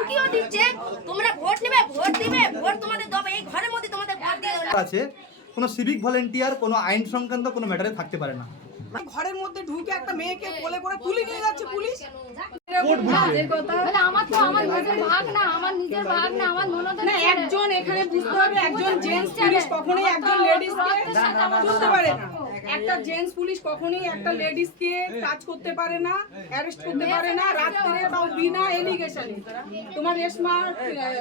হুমকিও দিচ্ছে তোমরা ভোট নেবে, ভোট দিবে, ভোট তোমাদের দেবে, এই ঘরের মধ্যে তোমাদের ভোট দিয়ে আছে। কোনো সিভিক ভলেন্টিয়ার কোনো আইন সংক্রান্ত কোনো ম্যাটারে থাকতে পারে না। ঘরের মধ্যে ঢুকে একটা মেয়েকে কোলে করে তুলে নিয়ে যাচ্ছে পুলিশ। আমার তো আমার নিজের ভাগ না, আমার নিজের ভাগ না, আমার ননদের না, একজন এখানে বুঝতে হবে, একজন জেন্টস পুলিশ কখনোই একজন লেডিসকে তুলতে পারে না। একটা জেন্টস পুলিশ কখনোই একটা লেডিসকে টাচ করতে পারে না, অ্যারেস্ট করতে পারে না রাত্রে বা বিনা এলিগেশনে। তোমার রেশমা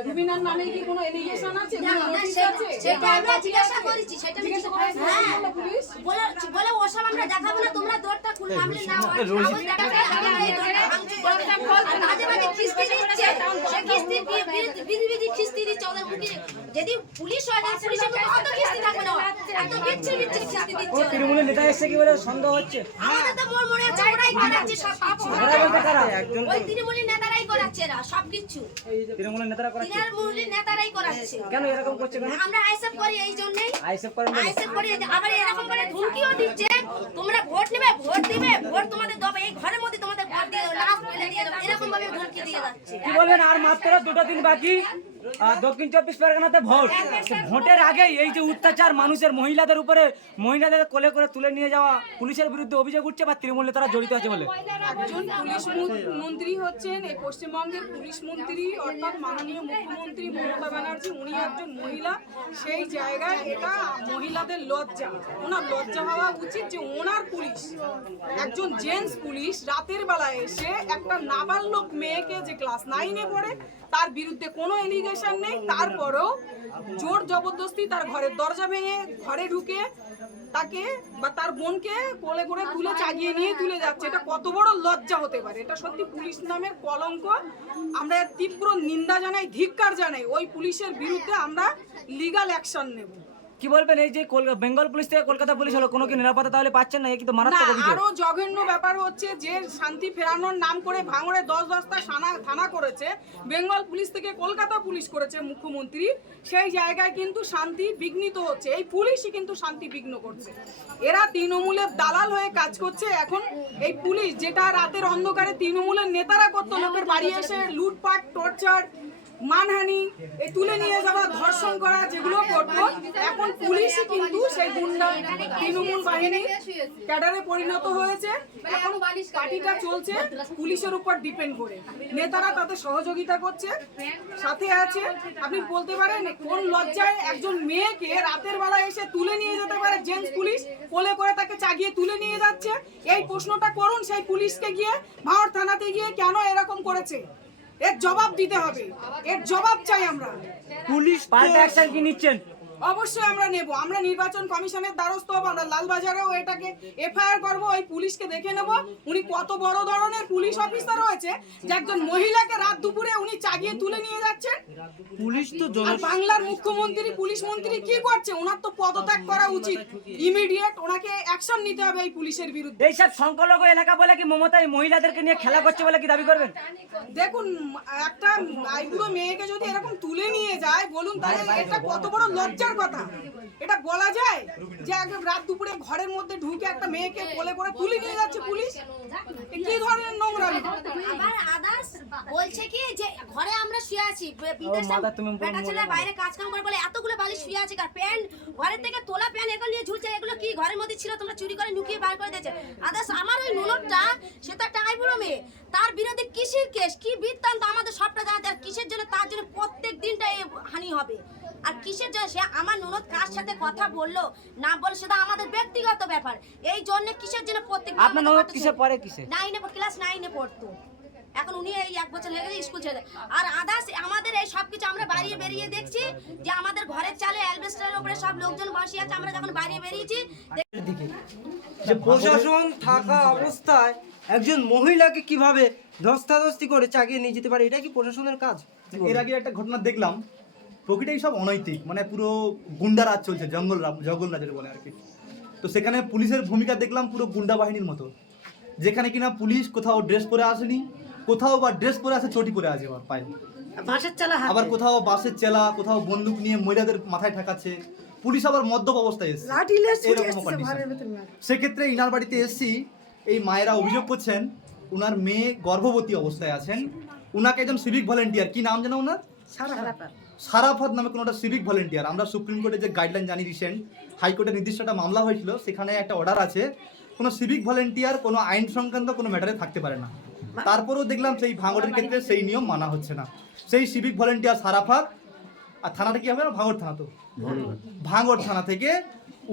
রুবিনার নামে কি কোনো এলিগেশন আছে? নোটিশ আছে? সেটা আমরা জিজ্ঞাসা করেছি, সেটা জিজ্ঞাসা করেছে পুলিশ? বলে ওসব আমরা দেখাবো না, তোমরা দরটা খুলে নামলে নাও, আর সাহস দেখাতে আমরা এই দরটা ভাঙচুর করতে। আর মাঝে মাঝে কিস্তি দিচ্ছে, সে কিস্তি বিধি কিস্তি দিচ্ছে ওদের মুখে। যদি পুলিশ হয় না, পুলিশের মুখে অত কিস্তি থাকবে না, এত বিচ্ছিরি বিচ্ছিরি কিস্তি দিচ্ছে। তৃণমূলের নেতা এসে কি বলে সন্দেহ হচ্ছে? আমাদের তো মনে হচ্ছে ওরাই করাচ্ছে সব কিছু। ওরা বলতে কারা? ওই তৃণমূলী নেতারাই করাচ্ছে এরা সব কিছু। তৃণমূলের নেতারা করাচ্ছে তৃণমূলী নেতারাই করাচ্ছে। কেন এরকম করছে? কেন আমরা আইসব করি এই জন্যই, আইসেফ করেন বলে? আইসব করি আবার এরকম করে হুমকিও দিচ্ছে তোমরা ভোট নেবে, ভোট দিবে, ভোট তোমাদের দেবে, এই ঘরের মধ্যে তোমাদের ভোট দিয়ে লাশ ফেলে দিয়ে দেবে, এরকম ভাবে হুমকি দিয়ে যাচ্ছে। কি বলবেন? আর মাত্র 2 দিন বাকি দক্ষিণ 24 পরগনাতে ভোট। ভোটের আগেই এই যে অত্যাচার মানুষের মহিলাদের উপরে, মহিলাদের কোলে করে তুলে নিয়ে যাওয়া, পুলিশের বিরুদ্ধে অভিযোগ উঠছে বা তৃণমূল নেতারা জড়িত আছে বলে। একজন পুলিশ মন্ত্রী হচ্ছেন এই পশ্চিমবঙ্গের পুলিশ মন্ত্রী, অর্থাৎ মাননীয় মুখ্যমন্ত্রী মমতা ব্যানার্জি। উনি একজন মহিলা, সেই জায়গায় এটা মহিলাদের লজ্জা। ওনার লজ্জা হওয়া উচিত যে ওনার পুলিশ, একজন জেন্টস পুলিশ রাতের বেলায় এসে একটা নাবালক মেয়েকে যে ক্লাস 9-এ পড়ে তার বিরুদ্ধে কোনো এলিগেশন নেই, তারপরেও জোর জবরদস্তি তার ঘরের দরজা ভেঙে ঘরে ঢুকে তাকে বা তার বোনকে কোলে করে তুলে চাগিয়ে নিয়ে তুলে যাচ্ছে। এটা কত বড় লজ্জা হতে পারে? এটা সত্যি পুলিশ নামের কলঙ্ক। আমরা তীব্র নিন্দা জানাই, ধিক্কার জানাই। ওই পুলিশের বিরুদ্ধে আমরা লিগ্যাল অ্যাকশন নেব। কি বলবেন এই যে বেঙ্গল পুলিশ থেকে কলকাতা পুলিশ হলো, কোনো কি নিরাপত্তা তাহলে পাচ্ছেন না? এই কিন্তু মারাত্মক অভিযোগ। আরো জঘন্য ব্যাপার হচ্ছে যে শান্তি ফেরানোর নাম করে ভাঙড়ে 10-10টা থানা করেছে, বেঙ্গল পুলিশ থেকে কলকাতা পুলিশ করেছে মুখ্যমন্ত্রী। সেই জায়গায় কিন্তু শান্তি বিঘ্নিত হচ্ছে, এই পুলিশই কিন্তু শান্তি বিঘ্ন করছে। এরা তৃণমূলের দালাল হয়ে কাজ করছে। এখন এই পুলিশ যেটা রাতের অন্ধকারে তৃণমূলের নেতারা করতো, লোকের বাড়ি এসে লুটপাট, টর্চার, মানহানি, এই তুলে নিয়ে যাওয়া, ধর্ষণ করা যেগুলো করতো, এখন পুলিশই কিন্তু সেই গুন্ডা তৃণমূল বাহিনীর ক্যাডারে পরিণত হয়েছে। এখন পার্টিটা চলছে পুলিশের উপর ডিপেন্ড করে, নেতারা তাতে সহযোগিতা করছে, সাথে আছে। আপনি বলতে পারেন কোন লজ্জায় একজন মেয়েকে রাতের বেলা এসে তুলে নিয়ে যেতে পারে জেন্টস পুলিশ, কোলে করে তাকে চাগিয়ে তুলে নিয়ে যাচ্ছে? এই প্রশ্নটা করুন সেই পুলিশকে গিয়ে, ভাঙড় থানাতে গিয়ে, কেন এরকম করেছে? এর জবাব দিতে হবে, এর জবাব চাই আমরা। পুলিশ পাল্টা অ্যাকশন কি নিচ্ছেন? অবশ্যই আমরা নেব। আমরা নির্বাচন কমিশনের দ্বারস্থ হব, আমরা লালবাজারেও এটাকে এফআইআর করব। ওই পুলিশকে দেখে নেব উনি কত বড় ধরনের পুলিশ অফিসার হয়েছে যে একজন মহিলাকে রাত দুপুরে উনি চাগিয়ে তুলে নিয়ে যাচ্ছেন। পুলিশ তো আর বাংলার মুখ্যমন্ত্রী, পুলিশ মন্ত্রী কি করছে? ওনার তো পদত্যাগ করা উচিত, ইমিডিয়েট ওনাকে অ্যাকশন নিতে হবে এই পুলিশের বিরুদ্ধে। এইসব সংখ্যালঘু এলাকা বলে কি মমতা এই মহিলাদেরকে নিয়ে খেলা করছে বলে কি দাবি করবেন? দেখুন, একটা আইবুড়ো মেয়েকে যদি এরকম তুলে নিয়ে যায়, বলুন তাহলে এটা কত বড় লজ্জার কথা? এটা বলা যায় যে একদম রাত দুপুরে ঘরের মধ্যে ঢুকে একটা মেয়েকে কোলে করে তুলে নিয়ে যাচ্ছে পুলিশ? কি ধরনের নোংরামি? আবার আদার্স বলছে কি যে ঘরে আমরা শুয়ে আছি, বিদেশে বেটা ছেলে বাইরে কাজ কাম করে বলে এতগুলো বালি শুয়ে আছে, কার প্যান্ট ঘরের থেকে তোলা প্যান্ট এগুলো নিয়ে ঝুলছে, এগুলো কি ঘরের মধ্যে ছিল তোমরা চুরি করে লুকিয়ে বার করে দিয়েছে? আদার্স আমার ওই ননদটা, সে তো একটা আইবুড়ো মেয়ে, তার বিরুদ্ধে কিসের কেস, কি বৃত্তান্ত আমাদের সবটা জানাতে, আর কিসের জন্য তার জন্য প্রত্যেক দিনটা হানি হবে, আর কিসের জন্য সে আমার ননদ কার সাথে কথা বললো না বল, সেটা আমাদের ব্যক্তিগত ব্যাপার। এই জন্য কিসের জন্য প্রত্যেক আপনার ননদ কিসে পড়ে? কিসে? 9-এ, ক্লাস 9-এ পড়তো। এখন উনি এই 1 বছর হয়ে গেছে স্কুল ছেড়ে। আর আদার্স আমাদের এই সবকিছু আমরা বাইরে বেরিয়ে দেখছি যে আমাদের ঘরের চালে অ্যালবেস্টারের উপরে সব লোকজন বসে আছে। আমরা যখন বাইরে বেরিয়েছি যে প্রশাসন থাকা অবস্থায় একজন মহিলাকে কিভাবে ধস্তাধস্তি করে চাগিয়ে নিয়ে যেতে পারে, এটা কি প্রশাসনের কাজ? এর আগে একটা ঘটনা দেখলাম, প্রকৃতিই সব অনৈতিক, মানে পুরো গুন্ডা রাজ চলছে, জঙ্গল রাজের বলে আর কি। তো সেখানে পুলিশের ভূমিকা দেখলাম পুরো গুন্ডা বাহিনীর মতো, যেখানে কিনা পুলিশ কোথাও ড্রেস পরে আসেনি, কোথাও বা ড্রেস পরে আসে চটি পরে আছে পায়ে, আবার কোথাও বাসের চেলা, কোথাও বন্দুক নিয়ে মহিলাদের মাথায় ঠেকাচ্ছে। পুলিশ আবার মদ্যপ অবস্থায় এসছে, এরকম কন্ডিশন। সেক্ষেত্রে ইনার বাড়িতে এসছি, এই মায়েরা অভিযোগ করছেন উনার মেয়ে গর্ভবতী অবস্থায় আছেন, উনাকে একজন সিভিক ভলেন্টিয়ার, কি নাম জানো ওনার? সারাফত নামে কোনো একটা সিভিক ভলেন্টিয়ার। আমরা সুপ্রিম কোর্টে যে গাইডলাইন জানি, রিসেন্ট হাইকোর্টে নির্দিষ্ট একটা মামলা হয়েছিল, সেখানে একটা অর্ডার আছে কোনো সিভিক ভলেন্টিয়ার কোনো আইন সংক্রান্ত কোনো ম্যাটারে থাকতে পারে না। তারপরেও দেখলাম সেই ভাঙড়ের ক্ষেত্রে সেই নিয়ম মানা হচ্ছে না। সেই সিভিক ভলেন্টিয়ার সারাফত, আর থানাটা কি হবে না, ভাঙড় থানা, তো ভাঙড় থানা থেকে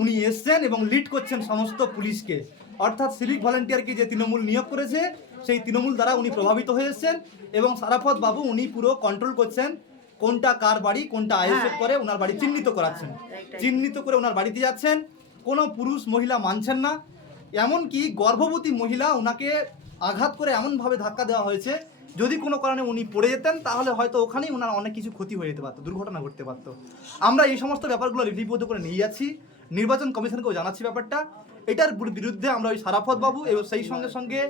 উনি এসছেন এবং লিড করছেন সমস্ত পুলিশকে। অর্থাৎ সিভিক ভলেন্টিয়ারকে যে তৃণমূল নিয়োগ করেছে সেই তৃণমূল দ্বারা উনি প্রভাবিত হয়ে এসছেন এবং সারাফত বাবু উনি পুরো কন্ট্রোল করছেন কোনটা কার বাড়ি, কোনটা আইএসএফ করে, ওনার বাড়ি চিহ্নিত করাচ্ছেন, চিহ্নিত করে ওনার বাড়িতে যাচ্ছেন। কোনো পুরুষ মহিলা মানছেন না, এমনকি গর্ভবতী মহিলা ওনাকে আঘাত করে এমনভাবে ধাক্কা দেওয়া হয়েছে, যদি কোনো কারণে উনি পড়ে যেতেন তাহলে হয়তো ওখানেই ওনার অনেক কিছু ক্ষতি হয়ে যেতে পারতো, দুর্ঘটনা ঘটতে পারতো। আমরা এই সমস্ত ব্যাপারগুলো লিপিবদ্ধ করে নিয়ে যাচ্ছি, নির্বাচন কমিশনকেও জানাচ্ছি ব্যাপারটা। এটার বিরুদ্ধে আমরা ওই সারাফত বাবু এবং সেই সঙ্গে সঙ্গে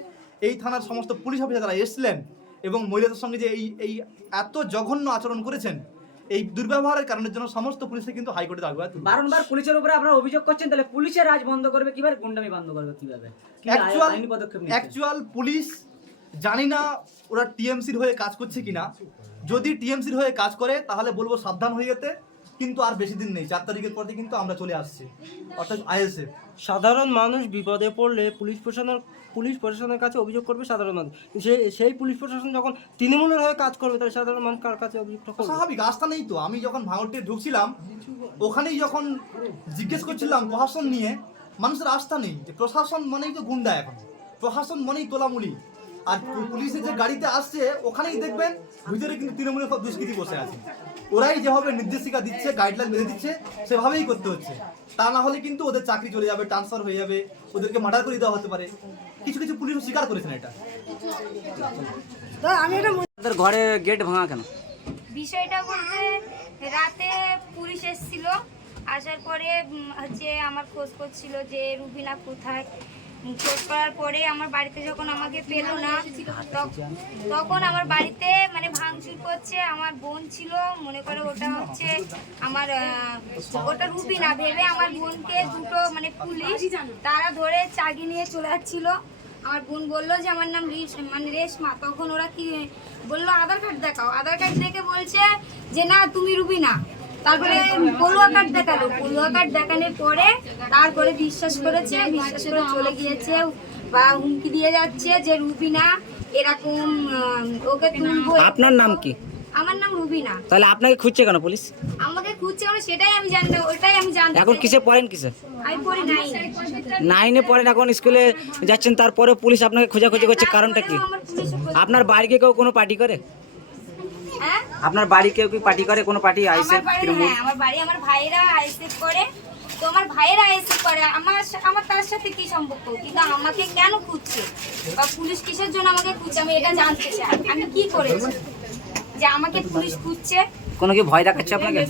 এই থানার সমস্ত পুলিশ অফিসার যারা এসছিলেন এবং মহিলাদের সঙ্গে যে এই এত জঘন্য আচরণ করেছেন, এই দুর্ব্যবহারের কারণের জন্য সমস্ত পুলিশে কিন্তু হাইকোর্টে দাবি তুলবে। বারংবার পুলিশের উপরে আপনারা অভিযোগ করছেন, তাহলে পুলিশের রাজ বন্ধ করবে কিভাবে, গুন্ডামি বন্ধ করবে কিভাবে? আইনি পদক্ষেপ নিচ্ছে? অ্যাকচুয়াল পুলিশ জানি না ওরা টিএমসির হয়ে কাজ করছে কিনা। যদি টিএমসির হয়ে কাজ করে তাহলে বলবো সাবধান হয়ে যেতে, কিন্তু আর বেশি দিন নেই, 4 তারিখের পর থেকে কিন্তু আমরা চলে আসছি, অর্থাৎ আইএসএফ। সাধারণ মানুষ বিপদে পড়লে পুলিশ প্রশাসনের কাছে অভিযোগ করবে সাধারণ মানুষ। সেই পুলিশ প্রশাসন যখন তৃণমূলের হয়ে কাজ করবে তাহলে সাধারণ মানুষ কার কাছে অভিযোগ করবে? স্বাভাবিক, আস্থা নেই তো। আমি যখন ভাঙড়তে ঢুকছিলাম ওখানেই যখন জিজ্ঞেস করছিলাম প্রশাসন নিয়ে, মানুষের আস্থা নেই যে প্রশাসন মানেই তো গুন্ডা, এখন প্রশাসন মানেই তোলামুলি। আর পুলিশের যে গাড়িতে আসছে ওখানেই দেখবেন ভিতরে কিন্তু তৃণমূলের সব দুষ্কৃতী বসে আছে। ওরাই যেভাবে নির্দেশিকা দিচ্ছে, গাইডলাইন বেঁধে দিচ্ছে, সেভাবেই করতে হচ্ছে। তা না হলে কিন্তু ওদের চাকরি চলে যাবে, ট্রান্সফার হয়ে যাবে, ওদেরকে মার্ডার করে দেওয়া হতে পারে। কিছু কিছু পুলিশ স্বীকার করেছেন এটা। আপনাদের ঘরে গেট ভাঙা কেন? বিষয়টা বলতে রাতে পুলিশ এসেছিল, আসার পরে হচ্ছে আমার খোঁজ করছিল যে রুবিনা কোথায়। খোঁজ করার পরে আমার বাড়িতে যখন আমাকে পেলো না, তখন আমার বাড়িতে মানে ভাঙচুর করছে। আমার বোন ছিল, মনে করে ওটা হচ্ছে আমার ওটা রুবিনা ভেবে আমার বোনকে দুটো মানে পুলিশ তারা ধরে চাগি নিয়ে চলে যাচ্ছিল। আমার বোন বললো যে আমার নাম রেশমা। তখন ওরা কি বললো, আধার কার্ড দেখাও। আধার কার্ড দেখে বলছে যে না তুমি রুবিনা। তারপরে পড়ুয়া কার্ড দেখালো, পড়ুয়া কার্ড দেখানোর পরে তারপরে বিশ্বাস করে চলে গিয়েছে বা হুমকি দিয়ে যাচ্ছে যে রুবিনা এরকম ওকে তুলবো। আপনার নাম কি? আমার নাম রুবিনা। তাহলে আপনাকে খুঁজছে কেন পুলিশ? আমাকে খুঁজছে মানে সেটাই আমি জানি না, ওটাই আমি জানতে। এখন কিসে পড়েন কিসে? আমি পড়ি নাই। 9-এ পড়েন, এখন স্কুলে যাচ্ছেন, তারপরে পুলিশ আপনাকে খোঁজাখুঁজি করছে, কারণটা কি? আপনার বাড়িকে কেউ কোনো পার্টি করে? হ্যাঁ, আপনার বাড়ি কেউ কি পার্টি করে, কোনো পার্টি আইসে? আমার বাড়ি আমার ভাইরা আইসেফ করে, তো আমার ভাইয়েরা আইসেফ করে। আমার তার সাথে কি সম্পর্ক? কিন্তু আমাকে কেন খুঁজছে বা পুলিশ কিসের জন্য আমাকে খুঁজছে আমি এটা জানতে চাই। আমি কি করেছি যে আমাকে পুলিশ খুঁজছে? কোনো কি ভয় দেখাচ্ছে আপনাকে?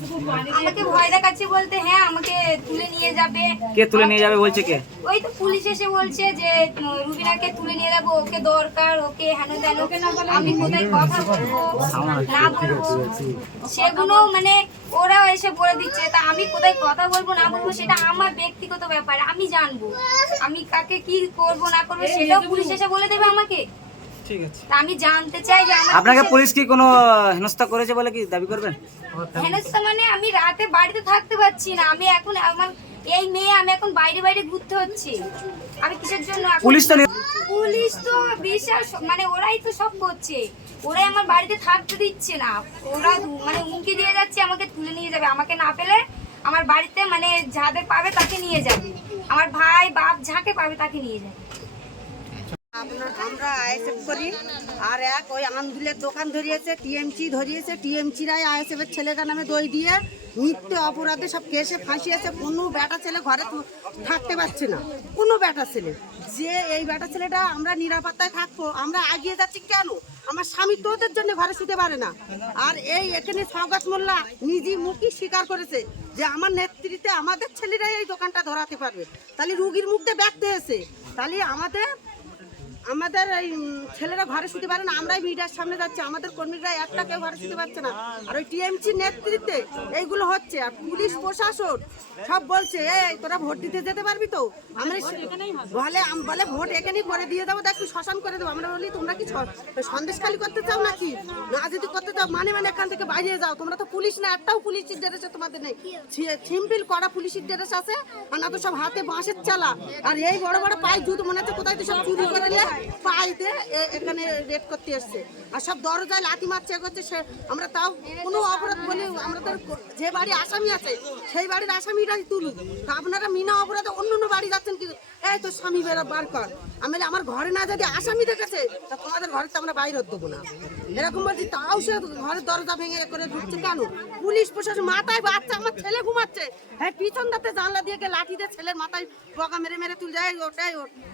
আমাকে ভয় দেখাচ্ছে বলতে হ্যাঁ, আমাকে তুলে নিয়ে যাবে। কে তুলে নিয়ে যাবে বলছে? কে? ওই তো পুলিশ এসে বলছে যে রুবিনাকে তুলে নিয়ে যাবো, ওকে দরকার, ওকে হেন তেন। আমি কোথায় কথা বলবো না বলবো সেগুলো মানে ওরা এসে বলে দিচ্ছে। তা আমি কোথায় কথা বলবো না বলবো সেটা আমার ব্যক্তিগত ব্যাপার, আমি জানবো। আমি কাকে কি করব না করবো সেটাও পুলিশ এসে বলে দেবে আমাকে। ঠিক আছে, তা আমি জানতে চাই যে আপনাকে পুলিশ কি কোনো হেনস্থা করেছে বলে কি দাবি করবেন? হেনস্থা মানে আমি রাতে বাড়িতে থাকতে পারছি না। আমি এখন আমার এই মেয়ে, আমি এখন বাইরে বাইরে ঘুরতে হচ্ছে। আমি কিসের জন্য? পুলিশ তো পুলিশ তো বিশাল মানে ওরাই তো সব করছে। ওরাই আমার বাড়িতে থাকতে দিচ্ছে না। ওরা মানে হুমকি দিয়ে যাচ্ছে আমাকে তুলে নিয়ে যাবে, আমাকে না পেলে আমার বাড়িতে মানে যাদের পাবে তাকে নিয়ে যাবে, আমার ভাই বাপ যাকে পাবে তাকে নিয়ে যাবে। আমরা আইএসএফ করি, আর এক ওই আন্দুলের দোকান ধরিয়েছে, টিএমসি ধরিয়েছে। টিএমসিরাই আইএসএফের ছেলেটার নামে দই দিয়ে মিথ্যে অপরাধে সব কেসে ফাঁসিয়েছে। কোনো বেটা ছেলে ঘরে থাকতে পারছে না, কোনো বেটা ছেলে। যে এই বেটা ছেলেটা আমরা নিরাপত্তায় থাকবো, আমরা এগিয়ে যাচ্ছি কেন? আমার স্বামী তো ওদের জন্য ঘরে শুতে পারে না। আর এখানে সওগাত মোল্লা নিজে মুখই স্বীকার করেছে যে আমার নেতৃত্বে আমাদের ছেলেরাই এই দোকানটা ধরাতে পারবে। তাহলে রুগীর মুখতে ব্যক্ত হয়েছে, তাহলে আমাদের এই ছেলেরা ঘরে শুতে পারে না, আমরাই মিডিয়ার সামনে যাচ্ছি, আমাদের কর্মীরা একটা কেউ ঘরে শুতে পারছে না। আর ওই টিএমসির নেতৃত্বে এইগুলো হচ্ছে। আর পুলিশ প্রশাসন সব বলছে এই তোরা ভোট দিতে যেতে পারবি তো? আমরা বলে ভোট এখানেই করে দিয়ে দেবো, দেখ শ্মশান করে দেবো। আমরা বলি তোমরা কি সন্দেশখালি করতে চাও নাকি? না যদি করতে চাও মানে এখান থেকে বাইরে যাও। তোমরা তো পুলিশ না, একটাও পুলিশের ড্রেসে তোমাদের নেই। সিম্পল করা পুলিশের ড্রেস আছে, আর না তো সব হাতে বাঁশের চালা। আর এই বড় বড় পায়ে জুতো মনে হচ্ছে কোথায় তো সব চুরি করে নিয়ে পাইতে এখানে রেড করতে এসছে। আর সব দরজায় লাথি মারছে করছে। সে আমরা তাও কোনো অপরাধ বলি, আমরা তো যে বাড়ি আসামি আছে সেই বাড়ির আসামিরাই তুলি। তা আপনারা মিনা অপরাধে অন্য অন্য বাড়ি যাচ্ছেন কি? এই তো স্বামী বার কর। আমি আমার ঘরে না যদি আসামি দেখেছে তা তোমাদের ঘরে তো আমরা বাইরে দেবো না, এরকম বলছি। তাও সে ঘরের দরজা ভেঙে করে ঢুকছে কেন? পুলিশ প্রশাসন মাথায় বাচ্চা, আমার ছেলে ঘুমাচ্ছে, হ্যাঁ পিছন দাতে জানলা দিয়ে লাঠি দিয়ে ছেলের মাথায় বকা মেরে মেরে তুলে যায়।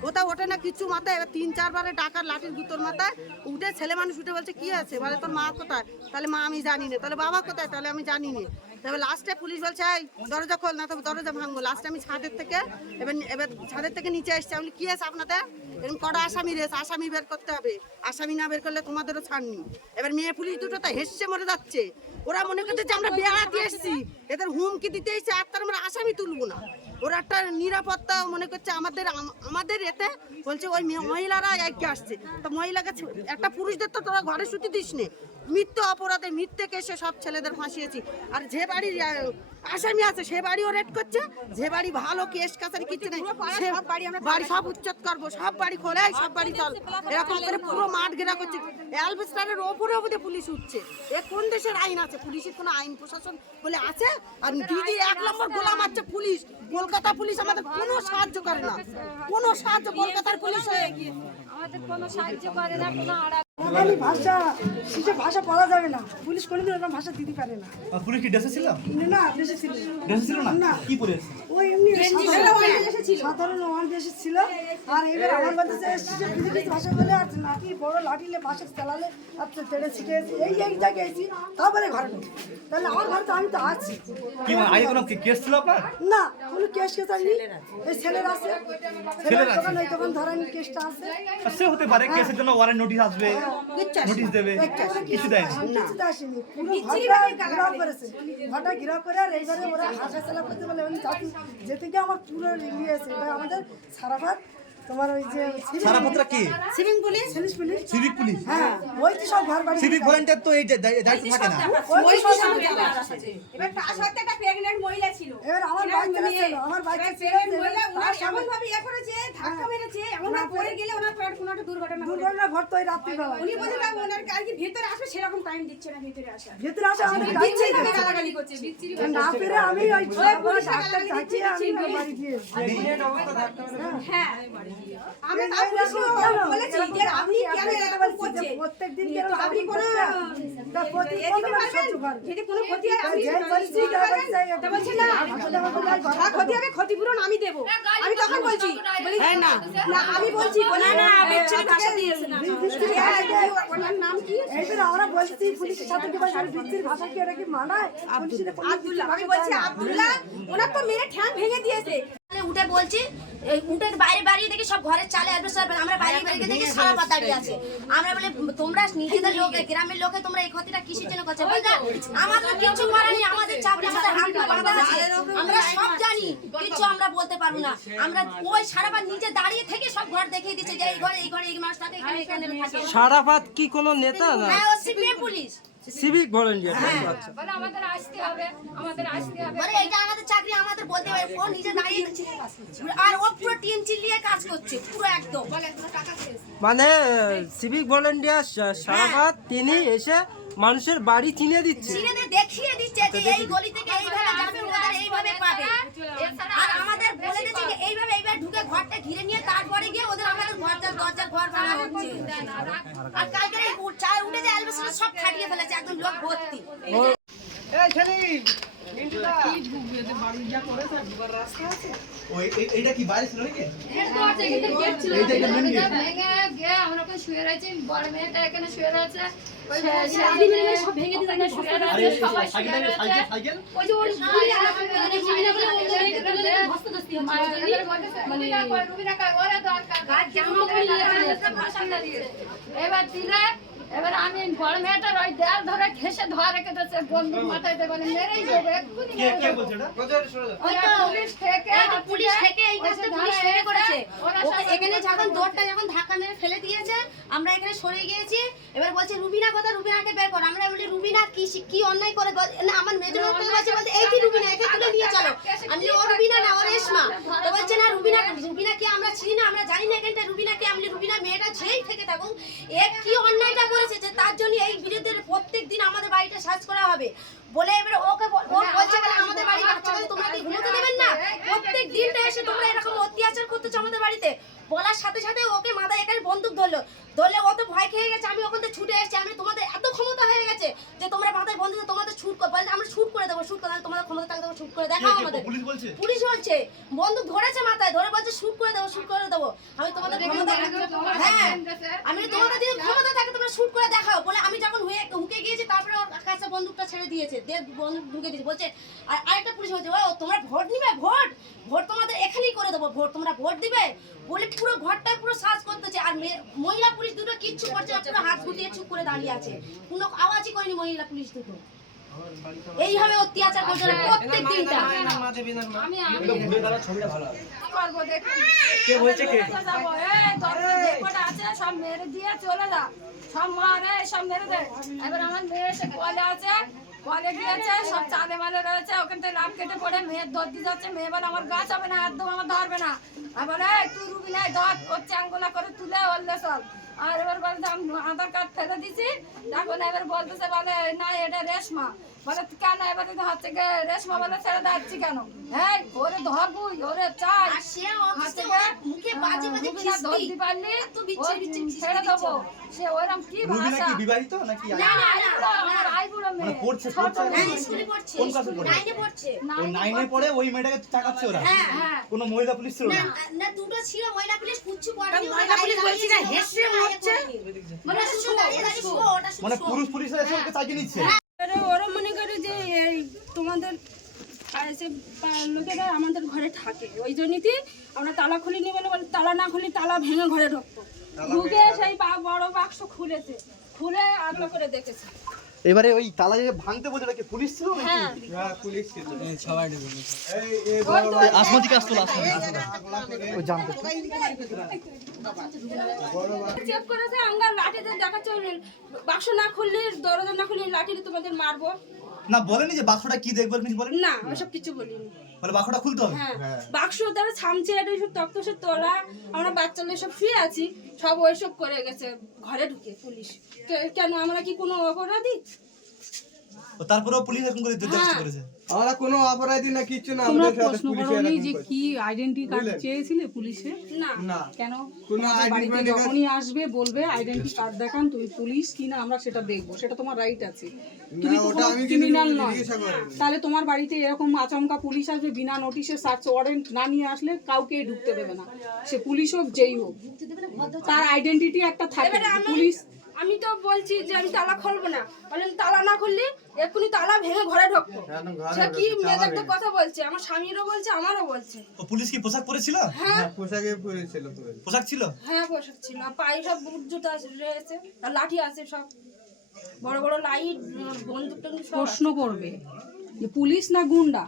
ওটা ওঠে না কিছু মাথায়। 3-4 বারে ডাকার লাঠির ভিতর মাথায় উঠে ছেলে মানুষ উঠে বলছে কি আছে? বলে তোর মা কোথায়? তাহলে মা আমি জানি না। তাহলে বাবা কোথায়? তাহলে আমি জানি না। তবে লাস্টে পুলিশ বলছে এই দরজা খোল, না তবে দরজা ভাঙবো। লাস্টে আমি ছাদের থেকে এবার ছাদের থেকে নিচে এসছি। আমি কি আছে আপনাদের? এরকম কটা আসামি রয়েছে, আসামি বের করতে হবে। আসামি না বের করলে তোমাদেরও ছাড়নি। এবার মেয়ে পুলিশ দুটো তো হেসে মরে যাচ্ছে। ওরা মনে করছে যে আমরা বেড়াতে এসেছি, এদের হুমকি দিতে এসেছি, আর তার আমরা আসামি তুলবো না। ওরা একটা নিরাপত্তা মনে করছে আমাদের এতে বলছে ওই মহিলারা এগিয়ে আসছে। তো মহিলাকে একটা পুরুষদের তো তোরা ঘরে শুতে দিস নে। মিথ্যে অপরাধে মিথ্যে কেসে সব ছেলেদের ফাঁসিয়েছি। আর যে বাড়ির আসামি আছে সে বাড়িও রেড করছে, যে বাড়ি ভালো কেস কাছারি কিচ্ছে নেই সে বাড়ি সব উচ্ছেদ করবো, সব বাড়ি খোলে, সব বাড়ি চল, এরকম করে পুরো মাঠ ঘেরা করছে। অ্যালবেস্টারের ওপরে ওপরে পুলিশ উঠছে। এ কোন দেশের আইন আছে? পুলিশের কোনো আইন প্রশাসন বলে আছে? আর দিদি 1 নম্বর গোলাম আছে পুলিশ। কলকাতা পুলিশ আমাদের কোনো সাহায্য করে না, কোনো সাহায্য কলকাতার পুলিশ আমাদের কোনো সাহায্য করে না, কোনো বাঙালি ভাষা সে ভাষা পড়া যাবে না, পুলিশ কোনোদিন ওরকম ভাষা দিতে পারে না। পুলিশ কি ড্রেসে ছিল? না দেশে ছিল ড্রেসে ছিল না? কি পরে এসেছে? ওই এমনি সাধারণ ওয়ান দেশে ছিল। আর এবার আমার বাড়িতে এসেছে ফিজিক্স ভাষা বলে, আর লাঠি বড় লাঠিলে বাসা চালালে আর তেড়ে ছিটে এই জায়গায় এসেছি, তারপরে ঘরে ঢুকি। তাহলে আমার ঘরে তো আমি তো আছি। কি মানে আগে কোনো কেস ছিল আপনার? না কোনো কেস নেই। এই ছেলের আছে, ছেলের দোকান, ওই দোকান ধরেন কেসটা আছে। সে হতে পারে কেসের জন্য ওয়ারেন্ট নোটিশ আসবে, নোটিশ দেবে, কিছু দেয় না। কিছুতে আসেনি, পুরো ঘরটা ঘেরাও করেছে। ঘরটা ঘেরাও করে আর এইবারে ওরা হাসা চালা করতে বলে যেতে গিয়ে আমার পুরো নিয়েছে। এটা আমাদের সারাফাত তোমার ওই যে সারাপত্রা কি? সিভিং পুলিশ, পুলিশ সিভিক পুলিশ। হ্যাঁ ওই তো সব ঘর বাড়ি সিভিক ভলান্টিয়ার তো এই দায়িত্ব থাকে না। ওই সব এবার তার সাথে একটা প্রেগন্যান্ট মহিলা ছিল। এবার আমার বাড়িতে ছিল, আমার বাড়িতে ছিল এমন ভাবে ইয়ে করেছে, ধাক্কা মেরেছে, এমন ভাবে পড়ে গেলে ওনার পেট কোনো একটা দুর্ঘটনা দুর্ঘটনা ঘটতো ওই রাত্রিবেলা। উনি বলছে তাই ওনার আর কি ভেতরে আসবে সেরকম টাইম দিচ্ছে না, ভেতরে আসা ভেতরে আসে আমাদের বিচ্ছিরি ভাবে গালাগালি করছে, বিচ্ছিরি ভাবে। না পেরে আমি ওই ডাক্তার ডাকিয়ে আমি বাড়ি গিয়েছি। হ্যাঁ আমি তাও পুলিশকে বলেছি যে আপনি কেন এরকম করছেন, প্রত্যেকদিন তো আপনি কোনো যদি কোনো ক্ষতি হয় আপনি তো বলছেন না যা ক্ষতি হবে ক্ষতিপূরণ আমি দেব। আমি তখন বলছি হ্যাঁ না না আমি বলছি বলে না বিচ্ছিরি ভাষা দিয়েছে না ওনার নাম কি? এইবার আমরা বলছি পুলিশের সাথে কি ভাষা বিচ্ছিরি ভাষা কি ওরা কি মানায়? আব্দুল্লাহ আমি বলছি আব্দুল্লাহ ওনার তো মেরে ঠ্যাং ভেঙে দিয়েছে। উঠে বলছি এই উঠের বাইরে বাড়িয়ে দেখি সব ঘরের চালে আমরা বাইরে বাইরে দেখি সারা পাতাড়ি আছে। আমরা বলে তোমরা নিজেদের লোক গ্রামের লোকে তোমরা এই ক্ষতিটা কিসের জন্য করছো? বলতে আমাদের কিছু করার নেই, আমাদের চাকরি আমাদের হাত পা বাঁধা আছে, আমরা সব জানি, কিছু আমরা বলতে পারবো না। আমরা ওই সারাবার নিজে দাঁড়িয়ে থেকে সব ঘর দেখিয়ে দিচ্ছে যে এই ঘরে এই মানুষটাকে এখানে এখানে থাকে। সারাফাত কি কোনো নেতা না? হ্যাঁ ও সিপিএম পুলিশ, সিভিক ভলান্টিয়ার। আচ্ছা বলে আমাদের আসতে হবে, আমাদের আসতে হবে। বলে এটা আমাদের চাকরি, আমাদের বলতে হবে। ও নিজে দাঁড়িয়ে আর ও পুরো টিম চিল্লিয়ে কাজ করছে পুরো একদম। মানে সিভিক ভলান্টিয়ার সারাফাত তিনি এসে মানুষের বাড়ি চিনে দিচ্ছে, চিনে দেখিয়ে দিচ্ছে যে এই গলি থেকে এইভাবে যাবে, ওদের এইভাবে পাবে। আর আমাদের বলে দিচ্ছে যে এইভাবে ঢুকে ঘরটা ঘিরে নিয়ে তারপরে গিয়ে ওদের আমাদের দরজার ঘর ভাঙা হচ্ছে। আর কালকে চাল উঠে যে অ্যালবেস্টার সব ফাটিয়ে ফেলেছে, একদম লোক ভর্তি। এই ছেলে কি ঢুকবে যে বাড়ি যা করেছে ঢুকার রাস্তা আছে? এইটা কি বাইরে ছিল নাকি? এইটা main gate। সব ভেঙে দিয়ে সাইকেল ওই যে ওই এবার দিলে এবার আমি বড় মেয়েটার ওই দেয়াল ধরে ঘেসে ধরে রেখে দিয়েছে বন্দুক মাথায় দেবে মেরেই যাবে এক্ষুনি কে কে বলছে এটা? ওই তো পুলিশ থেকে এই কাজটা পুলিশ থেকে করেছে। ওকে এখানে যখন দৌড়টা যখন ধাক্কা মেরে ফেলে দিয়েছে আমরা এখানে সরে গিয়েছি। এবার বলছে রুবিনা কথা, রুবিনাকে বের কর। আমরা বলি রুবিনা কি কি অন্যায় করে না আমার মেজর লোককে বলছে বলতে এই কি রুবিনা, একে তুলে নিয়ে চলো। আমি ও রুবিনা না, ও রেশমা। তো বলছে না রুবিনা, রুবিনা কি আমরা চিনি না, আমরা জানি না এখানটা রুবিনা কি। আমি রুবিনা মেয়েটা যেই থেকে থাকুক এ কি অন্যায়টা করেছে যে তার জন্য এই বিরুদ্ধে প্রত্যেকদিন আমাদের বাড়িটা সার্চ করা হবে বলে এবারে ওকে ও বলছে বলে আমাদের বাড়ি বাচ্চাকে তোমরা কি ঘুমোতে দেবেন না? প্রত্যেক দিনটা এসে তোমরা এরকম অত্যাচার করতেছো আমাদের বাড়িতে। বলার সাথে সাথে ওকে মাথায় এখানে বন্দুক ধরলো। ও তো ভয় খেয়ে গেছে। আমি ওখান থেকে ছুটে এসেছি। আমি তোমাদের এত ক্ষমতা হয়ে গেছে যে তোমরা মাথায় বন্দুক তোমাদের শুট করে বলছে আমরা শুট করে দেবো, শুট করে তোমাদের ক্ষমতা থাকলে শুট করে দেখাও আমাদের। পুলিশ বলছে? পুলিশ বলছে বন্দুক ধরেছে মাথায় ধরে বলছে শুট করে দেবো, শুট করে দেবো। আমি তোমাদের ক্ষমতা হ্যাঁ আমি তোমাদের যদি ক্ষমতা থাকে তোমরা শুট করে দেখাও বলে আমি যখন হুকে গিয়েছি তারপরে ওর কাছে বন্দুকটা ছেড়ে দিয়েছে, বন্দুক ঢুকে দিয়েছে। বলছে আর আরেকটা পুলিশ বলছে ও তোমরা ভোট নিবে, ভোট ভোট তোমাদের এখানেই করে দেবো, ভোট তোমরা ভোট দিবে বলে পুরো ঘরটা পুরো সার্চ করতেছে। আর মহিলা পুলিশ দুটো কিচ্ছু করছে না, পুরো হাত গুটিয়ে চুপ করে দাঁড়িয়ে আছে, কোনো আওয়াজই করেনি মহিলা পুলিশ দুটো। এইভাবে অত্যাচার করছে প্রত্যেক দিনটা। আমি এটা ঘুরে দাঁড়া ছবিটা ভালো হবে। করবো দেখুন কে বলছে কে? যাবো এই দরজা যে কটা আছে সব মেরে দিয়ে চলে যা, সব মারে সব মেরে দে। এবার আমার মেয়ে এসে কলে আছে, কলে গিয়েছে সব চালে মালে রয়েছে, ওখান থেকে লাভ কেটে পড়ে মেয়ের দর্দি যাচ্ছে। মেয়ে বলে আমার গাছ হবে না, একদম আমার ধরবে না। আর বলে তুই রুবি নাই ধর, ওর চ্যাঙ্গুলা করে তুলে ওরলে সব। আর এবার বলতে আমি আধার কার্ড ফেলে দিছি। এখন এবার বলতেছে বলে না এটা রেশমা। বলে কেন এবার হচ্ছে গে রেশমা বলে ছেড়ে যাচ্ছি কেন? হ্যাঁ ওরে ধরবুই ওরে চাই আর সে অবস্থা মুখে বাজে বাজে ধরতে পারলি এত বিচ্ছিরি বিচ্ছিরি ছেড়ে দেবো। সে ওরম কি রুবিনা ভাষা? কি বিবাহিত নাকি? না না না আমার আইবুড়ো মানে মেয়ে পড়ছে ছোট পড়ছে না স্কুলে পড়ছে, কোন ক্লাসে পড়ে? 9 এ পড়ছে। ও 9 এ পড়ে ওই মেয়েটাকে চাকাচ্ছে ওরা? হ্যাঁ হ্যাঁ কোনো মহিলা পুলিশ ছিল না না? না দুটো ছিল মহিলা পুলিশ কুচ্ছু পড়েনি। মহিলা পুলিশ বলছি না, হেসে হচ্ছে। মানে শুধু দাঁড়িয়ে দাঁড়িয়ে শো, ওটা শুধু মানে শো। পুরুষ পুলিশরা এসে ওকে চাকিয়ে নিচ্ছে? ওরা মনে করে যে এই তোমাদের এসে লোকেরা আমাদের ঘরে থাকে, ওই জন্যই আমরা তালা খুলিনি বলে তালা না খুলি তালা ভেঙে ঘরে ঢুকতো। ঢুকে সেই বড় বাক্স খুলেছে, খুলে আগলো করে দেখেছে। এবারে ওই তালা যে ভাঙতে বলছে নাকি পুলিশ ছিল নাকি? হ্যাঁ পুলিশ ছিল সবাই আসমাদিকে আসতো ওই জানতে চেক করেছে আমরা লাঠিতে দেখাচ্ছে বাক্স না খুললে দরজা না খুললে লাঠি তোমাদের মারবো। না বলেনি যে বাক্সটা কি দেখবে কিছু বলেনি? না ওসব কিছু বলিনি। বলে বাক্সটা খুলতে হবে? হ্যাঁ বাক্স দ্বারা ছামছে এটা সব তক্ত সব তোলা, আমরা বাচ্চাদের সব শুয়ে আছি, সব ওইসব করে গেছে ঘরে ঢুকে পুলিশ। কেন আমরা কি কোনো অপরাধী? ও তারপরেও পুলিশ এরকম করে চেষ্টা করেছে। আমরা কোনো অপরাধী না কিচ্ছু না, তোমরা আমাদের সাথে প্রশ্ন পুলিশে করোনি এরকম যে করে। কি আইডেন্টি কার্ড চেয়েছিলে পুলিশে? না না কেন? কোনো তোমাদের ID বাড়িতে card যখনই আসবে বলবে আইডেন্টি কার্ড দেখান, তুমি পুলিশ কিনা আমরা সেটা দেখবো, সেটা তোমার রাইট আছে। তুমি তো ওটা কোনো আমি কিন্তু ক্রিমিনাল নয়। জিজ্ঞাসা করিনি। তাহলে তোমার বাড়িতে এরকম আচমকা পুলিশ আসবে বিনা নোটিশে, সার্চ ওয়ারেন্ট না নিয়ে আসলে কাউকে ঢুকতে দেবে না, সে পুলিশ হোক যেই হোক, তার আইডেন্টিটি একটা থাকে। এবারে পুলিশ আমি তো বলছি যে আমি তালা খুলবো না, বলেন তালা না খুললে এক্ষুনি তালা ভেঙে ঘরে ঢুকবো। সে কি মেয়েদের কথা বলছে, আমার স্বামীরও বলছে আমারও বলছে। ও পুলিশ কি পোশাক পরেছিল? হ্যাঁ পোশাকে পরেছিল তো। পোশাক ছিল? হ্যাঁ পোশাক ছিল, পায়ে সব বুট জুতা রয়েছে, আর লাঠি আছে, সব বড় বড় লাইট, বন্দুক টন্দুক সব প্রশ্ন করবে যে পুলিশ না গুন্ডা,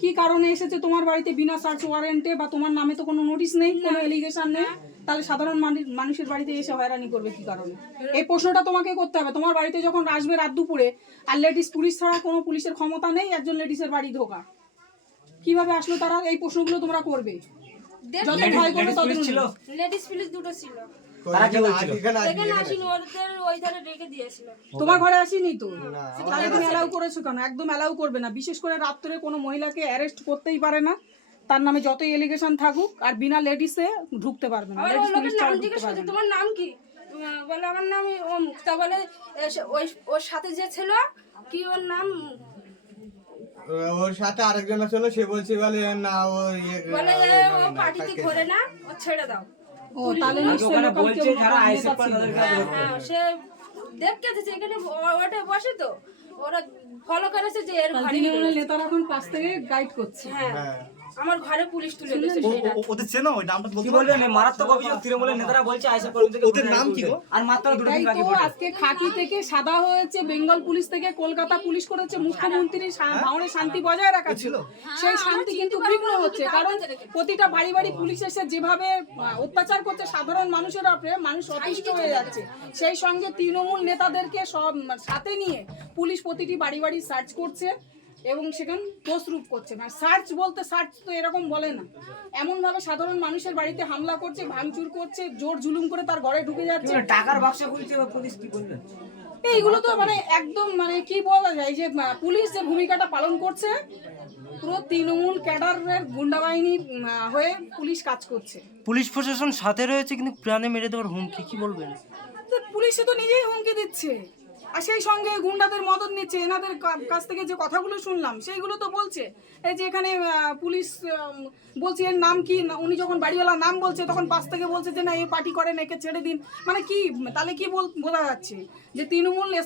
কি কারণে এসেছে তোমার বাড়িতে বিনা সার্চ ওয়ারেন্টে, বা তোমার নামে তো কোনো নোটিশ নেই, কোনো এলিগেশন নেই, তাহলে সাধারণ মানুষের বাড়িতে এসে হয়রানি করবে কি কারণে? এই প্রশ্নটা তোমাকে করতে হবে। তোমার বাড়িতে যখন আসবে রাত দুপুরে, আর লেডিস পুলিশ ছাড়া কোনো পুলিশের ক্ষমতা নেই একজন লেডিসের বাড়ি ঢোকা, কিভাবে আসলো তারা? এই প্রশ্নগুলো তোমরা করবে, যত ভয় করবে তত ছিল? লেডিস পুলিশ দুটো ছিল, তারা কি বলছিল? এখানে আসিনি, ওদের ওই ধারে রেখে দিয়েছিল। তোমার ঘরে আসেনি তো, তাহলে তুমি অ্যালাউ করেছো কেন? একদম অ্যালাউ করবে না, বিশেষ করে রাত্রে কোনো মহিলাকে অ্যারেস্ট করতেই পারে না, তার নামে যতই এলিগেশন থাকুক, আর বিনা লেডিসে ঢুকতে পারবে না। আবার ওই লোকের নাম জিজ্ঞেস করছে তোমার নাম কি, বলে আমার নাম অমুক। তা বলে ওই ওর সাথে যে ছিল কি ওর নাম ওর সাথে আরেকজন ছিল, সে বলছে বলে না ও বলে ও পার্টিতে ঘরে না, ও ছেড়ে দাও। ও তাহলে নিশ্চয়ই ওখানে লোকাল বলছে কেউ যারা নেতা আইসে ছিল। তাদেরকে হ্যাঁ, সে দেখতে এসেছে এখানে ওটা বসে তো ওরা ফলো করেছে যে এর ঘরে তৃণমূলের নেতারা এখন পাশ থেকে গাইড করছে। হ্যাঁ আমার ঘরে পুলিশ তুলে দিয়েছে ও- সেটা। ও- ওদের চেনো ওই নামটা কি বলতে বলবেন এই মারাত্মক অভিযোগ তৃণমূলের নেতারা বলছে আইসা কর্মী থেকে ওদের নাম কি গো? আর মাত্র দুটো তাই দিন বাকি তো ভোটে। আজকে খাকি থেকে সাদা হয়েছে, বেঙ্গল পুলিশ থেকে কলকাতা পুলিশ করেছে, মুখ্যমন্ত্রী ভাঙড়ে শান্তি বজায় রাখা ছিল, সেই শান্তি কিন্তু বিঘ্ন হচ্ছে। কারণ প্রতিটা বাড়ি বাড়ি পুলিশ এসে যেভাবে অত্যাচার করছে সাধারণ মানুষের উপরে, মানুষ অতিষ্ঠ হয়ে যাচ্ছে। সেই সঙ্গে তৃণমূল নেতাদেরকে সব সাথে নিয়ে পুলিশ প্রতিটি বাড়ি বাড়ি সার্চ করছে এবং সেখানে দোষরূপ করছে। মানে সার্চ বলতে সার্চ তো এরকম বলে না, এমনভাবে সাধারণ মানুষের বাড়িতে হামলা করছে, ভাঙচুর করছে, জোর জুলুম করে তার ঘরে ঢুকে যাচ্ছে। টাকার বাক্স খুলছে পুলিশ, কি বলবেন? এইগুলো তো মানে একদম মানে কি বলা যায় যে পুলিশ যে ভূমিকাটা পালন করছে পুরো তৃণমূল ক্যাডারের গুন্ডা বাহিনীর হয়ে পুলিশ কাজ করছে। পুলিশ প্রশাসন সাথে রয়েছে কিন্তু প্রাণে মেরে দেওয়ার হুমকি, কি বলবেন? তো পুলিশে তো নিজেই হুমকি দিচ্ছে, আর সেই সঙ্গে গুন্ডাদের মদত নিচ্ছে। এনাদের কাছ থেকে যে কথাগুলো শুনলাম সেইগুলো তো বলছে এই যে এখানে পুলিশ বলছে এর নাম কি, উনি যখন বাড়িওয়ালার নাম বলছে তখন পাশ থেকে বলছে যে না এই পার্টি করেন, একে ছেড়ে দিন। মানে কি তাহলে কি বোঝা যাচ্ছে যে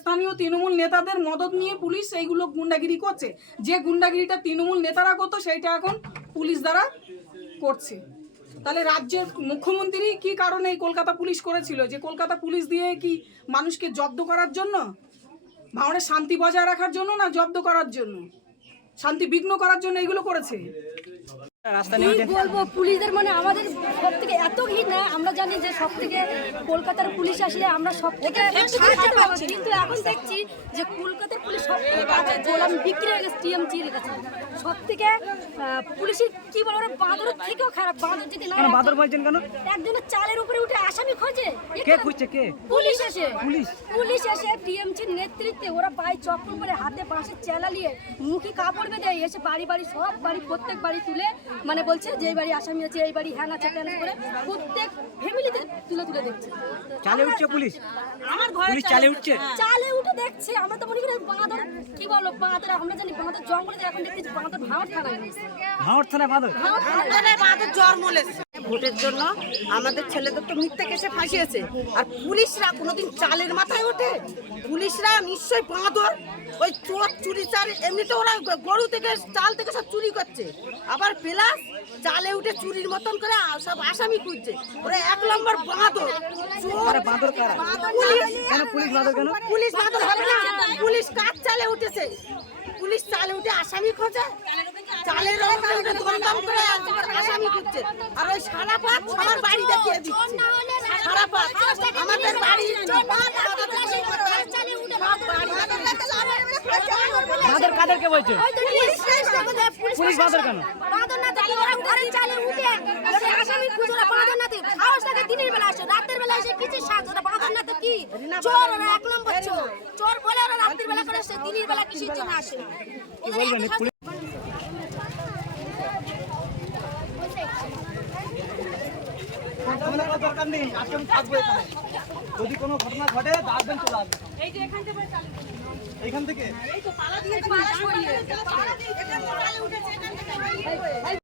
স্থানীয় তৃণমূল নেতাদের মদত নিয়ে পুলিশ এইগুলো গুন্ডাগিরি করছে। যে গুন্ডাগিরিটা তৃণমূল নেতারা করতো সেইটা এখন পুলিশ দ্বারা করছে। তাহলে রাজ্যের মুখ্যমন্ত্রী কি কারণে এই কলকাতা পুলিশ করেছিল? যে কলকাতা পুলিশ দিয়ে কি মানুষকে জব্দ করার জন্য, ভাঙড়ের শান্তি বজায় রাখার জন্য, না জব্দ করার জন্য, শান্তি বিঘ্ন করার জন্য এগুলো করেছে? রাস্তা কি বলবো, পুলিশদের মানে আমাদের সব থেকে এত ঘৃণা না, আমরা জানি যে সব থেকে কলকাতার পুলিশ আসলে আমরা সব থেকে সাহায্য পাচ্ছি, কিন্তু এখন দেখছি যে কলকাতার পুলিশ সব থেকে গোলাম বিক্রি হয়ে গেছে টিএমজির কাছে। সব থেকে পুলিশের কি বলে ওরা বাঁদরের থেকেও খারাপ। বাঁদর যদি না বাদর বলছেন কেন? একজনের চালের উপরে উঠে আসামি খোঁজে, কে খুঁজছে? কে? পুলিশ এসে পুলিশ এসে টিএমজির নেতৃত্বে ওরা বাই চক্কর করে হাতে বাঁশের চেলা নিয়ে মুখে কাপড় বেঁধে এসে বাড়ি বাড়ি সব বাড়ি প্রত্যেক বাড়ি তুলে মানে বলছে যে এই বাড়ি আসামি আছে, এই বাড়ি হ্যাং আছে ট্যাং করে প্রত্যেক ফ্যামিলিতে তুলে তুলে দেখছে। চালে উঠছে পুলিশ? আমার ঘরে পুলিশ চালে উঠছে? চালে উঠে দেখছে। আমরা তো মনে করি বাঁদর, কি বলো বাঁদর, আমরা জানি বাঁদর জঙ্গলে, এখন দেখছি বাঁদর ভাঙড় থানায় নেই। ভাঙড় থানায় বাদর? বাঁদর জন্ম লেছে ভোটের জন্য। আমাদের ছেলেদের তো মিথ্যা কেসে ফাঁসিয়েছে, আর পুলিশরা কোনোদিন চালের মাথায় ওঠে? পুলিশরা নিশ্চয়ই বাঁদর। ওই চোর চুরি চার এমনিতে ওরা গরু থেকে চাল থেকে সব চুরি করছে, আবার প্লাস চালে উঠে চুরির মতন করে সব আসামি খুঁজছে। ওরা 1 নম্বর বাঁদর। বাঁদর কারা? কেন পুলিশ বাদর কেন? পুলিশ বাঁদর হবে না, পুলিশ কাজ চালে উঠেছে, পুলিশ চালে উঠে আসামি খোঁজে, চালের ওপরে উঠে দমদম করে আসামি খুঁজছে। আর ওই সারা পাত সবার বাড়ি দেখিয়ে দিচ্ছে, সারা পাত আমাদের বাড়ি বাদর কাদেরকে বলছে? পুলিশ বাদর কেন? বাঁদর না থাকে ওরা ঘরের চালে উঠে ওরা আসামি খুঁজে, ওরা বাঁদর না থাকে। সাহস থাকে দিনের বেলা আসে, রাতের বেলা এসে কিছু সাজ, ওরা বাঁদর না থাকে কি চোর, ওরা 1 নম্বর চোর। চোর বলে ওরা রাতের বেলা করে আসে, দিনের বেলা কিসের জন্য আসে? আমাদের কোনো দরকার নেই, আজকে আমি থাকবো এখানে। যদি কোনো ঘটনা ঘটে আসবেন, চলে আসবেন। এই যে এখান থেকে এইখান থেকে এই তো পালা দিয়ে